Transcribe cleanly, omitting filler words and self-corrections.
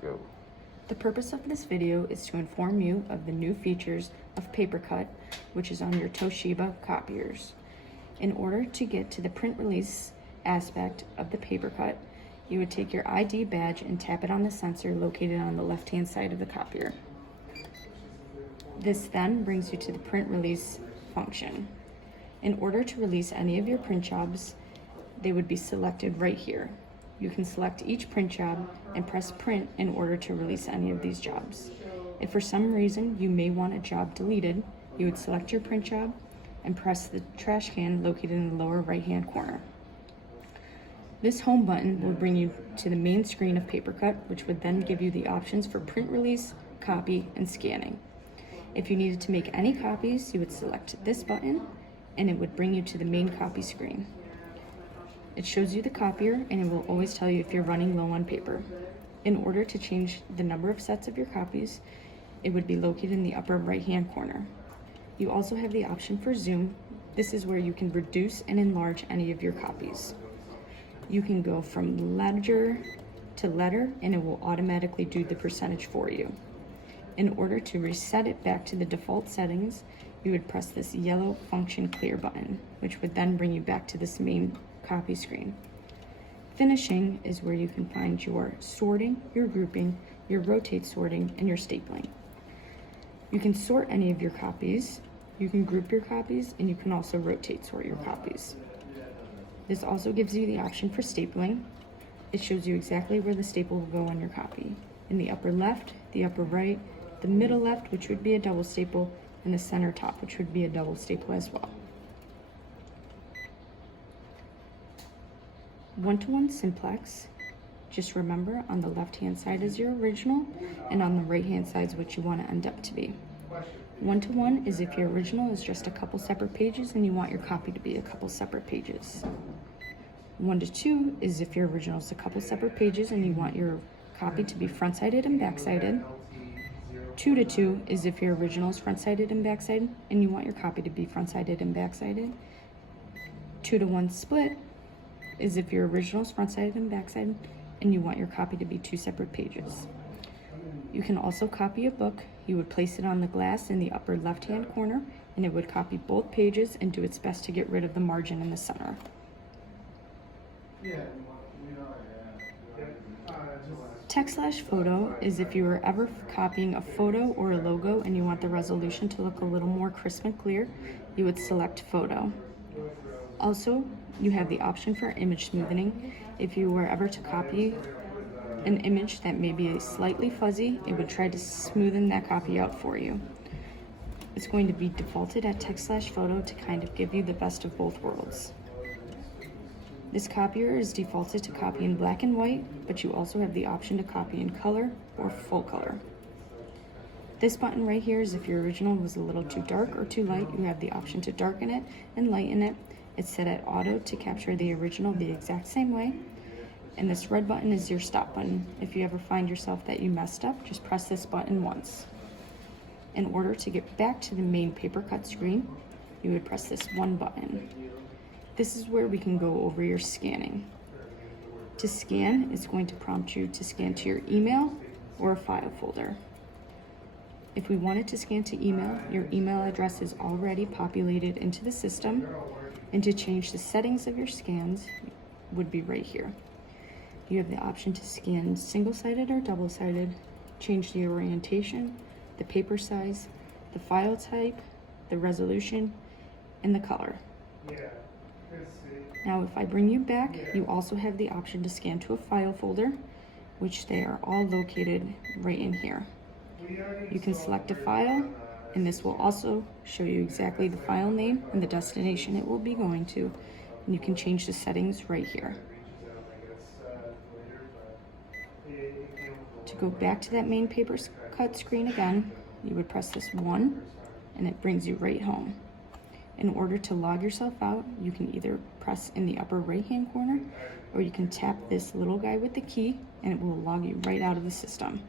go. The purpose of this video is to inform you of the new features of Papercut, which is on your Toshiba copiers. In order to get to the print release aspect of the Papercut, you would take your ID badge and tap it on the sensor located on the left-hand side of the copier. This then brings you to the print release function. In order to release any of your print jobs, they would be selected right here. You can select each print job and press print in order to release any of these jobs. If for some reason you may want a job deleted, you would select your print job and press the trash can located in the lower right-hand corner. This home button will bring you to the main screen of Papercut, which would then give you the options for print release, copy, and scanning. If you needed to make any copies, you would select this button and it would bring you to the main copy screen. It shows you the copier and it will always tell you if you're running low on paper. In order to change the number of sets of your copies, it would be located in the upper right-hand corner. You also have the option for zoom. This is where you can reduce and enlarge any of your copies. You can go from ledger to letter and it will automatically do the percentage for you. In order to reset it back to the default settings, you would press this yellow function clear button, which would then bring you back to this main copy screen. Finishing is where you can find your sorting, your grouping, your rotate sorting, and your stapling. You can sort any of your copies, you can group your copies, and you can also rotate sort your copies. This also gives you the option for stapling. It shows you exactly where the staple will go on your copy. In the upper left, the upper right, the middle left, which would be a double staple, and the center top, which would be a double staple as well. One-to-one simplex. Just remember, on the left-hand side is your original, and on the right-hand side is what you want to end up to be. One-to-one is if your original is just a couple separate pages and you want your copy to be a couple separate pages. 1-to-2 is if your original is a couple separate pages and you want your copy to be front-sided and back-sided. 2-to-2 is if your original is front-sided and back-sided and you want your copy to be front-sided and back-sided. 2-to-1 split is if your original is front-sided and back-sided and you want your copy to be two separate pages. You can also copy a book. You would place it on the glass in the upper left-hand corner and it would copy both pages and do its best to get rid of the margin in the center. Text/photo is if you were ever copying a photo or a logo and you want the resolution to look a little more crisp and clear, you would select photo. Also, you have the option for image smoothing. If you were ever to copy an image that may be slightly fuzzy, it would try to smoothen that copy out for you. It's going to be defaulted at text/photo to kind of give you the best of both worlds. This copier is defaulted to copy in black and white, but you also have the option to copy in color or full color. This button right here is if your original was a little too dark or too light, you have the option to darken it and lighten it. It's set at auto to capture the original the exact same way. And this red button is your stop button. If you ever find yourself that you messed up, just press this button once. In order to get back to the main Papercut screen, you would press this one button. This is where we can go over your scanning. To scan, it's going to prompt you to scan to your email or a file folder. If we wanted to scan to email, your email address is already populated into the system, and to change the settings of your scans would be right here. You have the option to scan single-sided or double-sided, change the orientation, the paper size, the file type, the resolution, and the color. Now if I bring you back, you also have the option to scan to a file folder, which they are all located right in here. You can select a file, and this will also show you exactly the file name and the destination it will be going to, and you can change the settings right here. To go back to that main Papercut screen again, you would press this one, and it brings you right home. In order to log yourself out, you can either press in the upper right-hand corner, or you can tap this little guy with the key, and it will log you right out of the system.